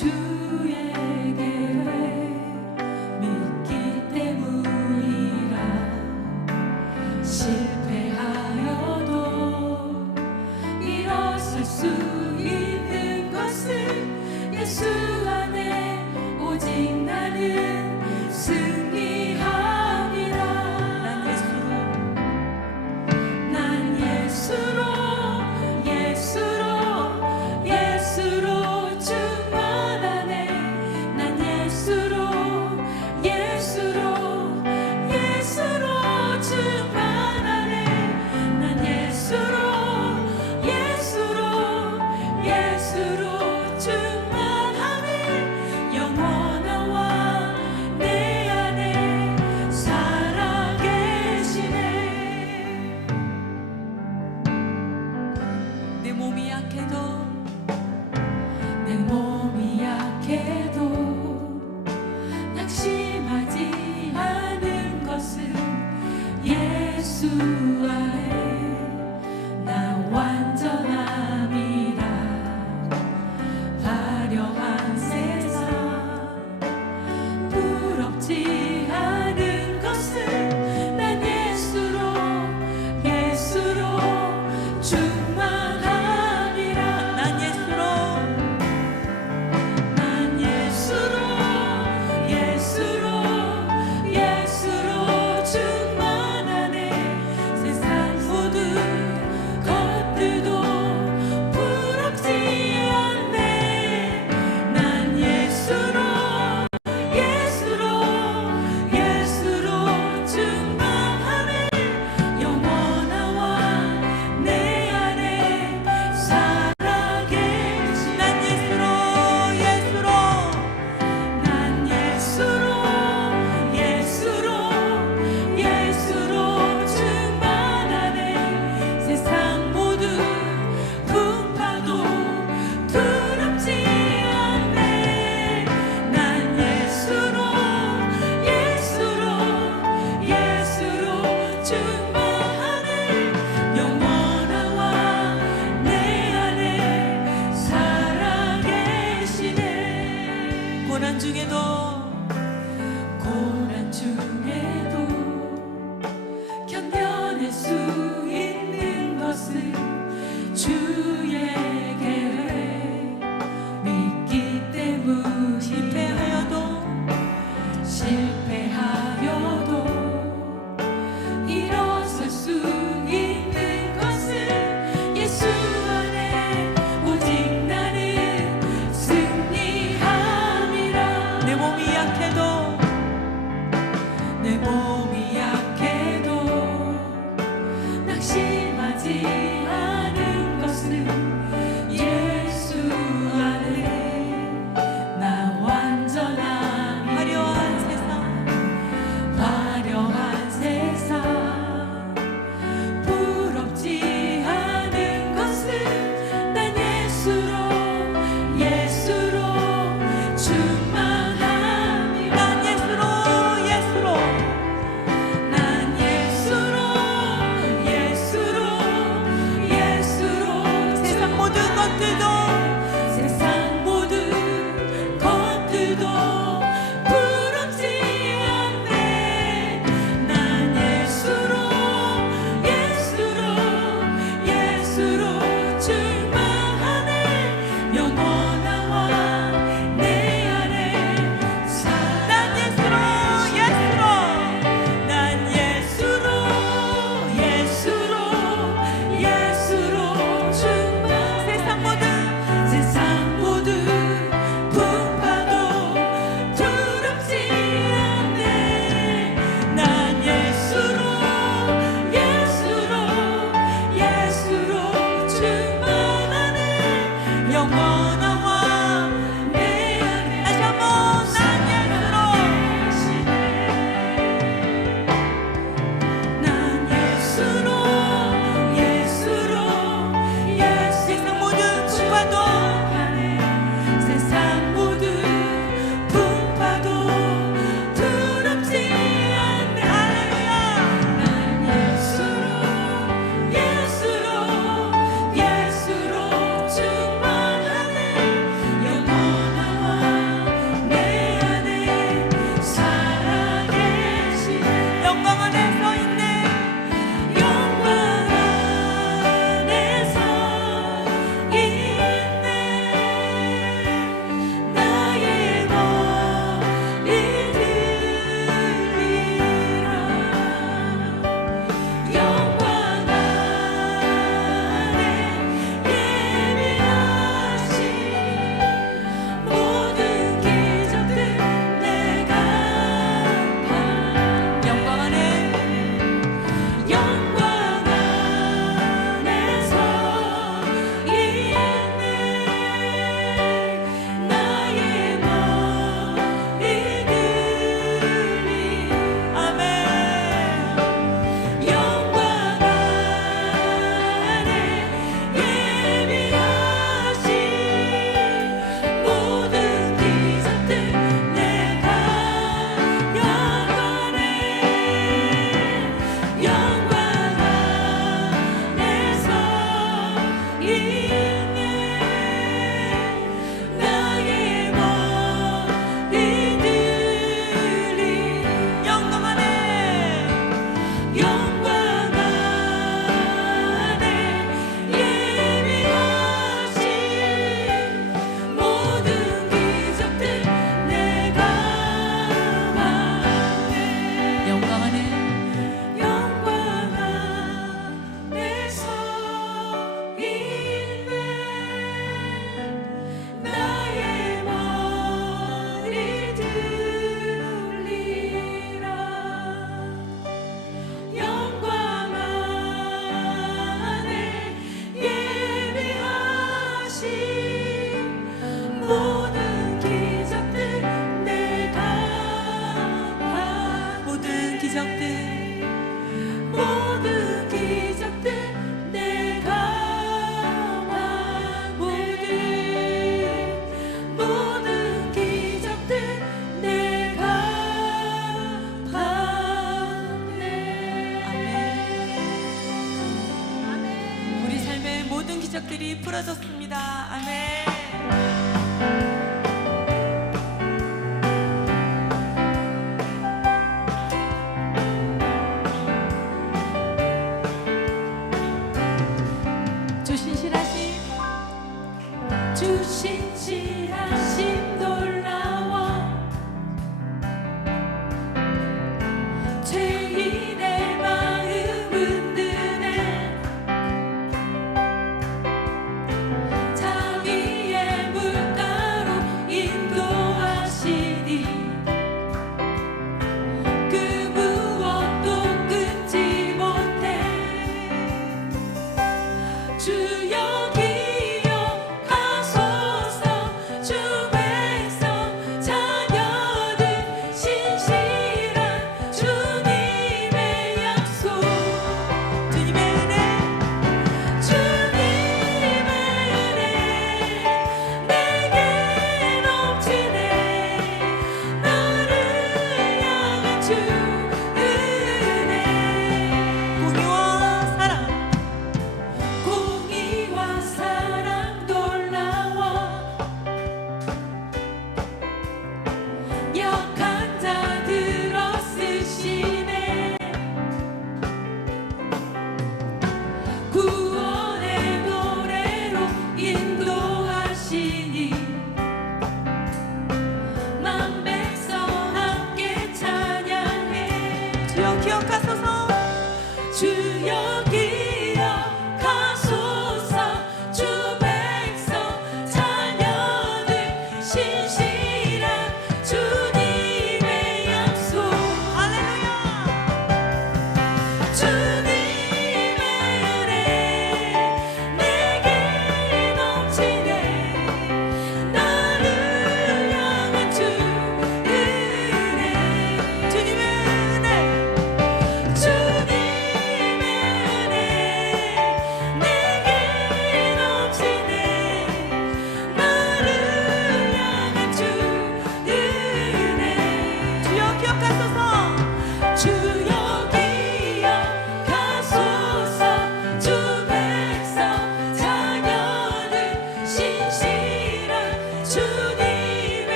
to 내 몸이 약해도 내 몸이 약해도 낙심하지 않은 것은 예수. Anlatı doğru 기적들이 풀어졌습니다. 아멘.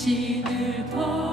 신을 버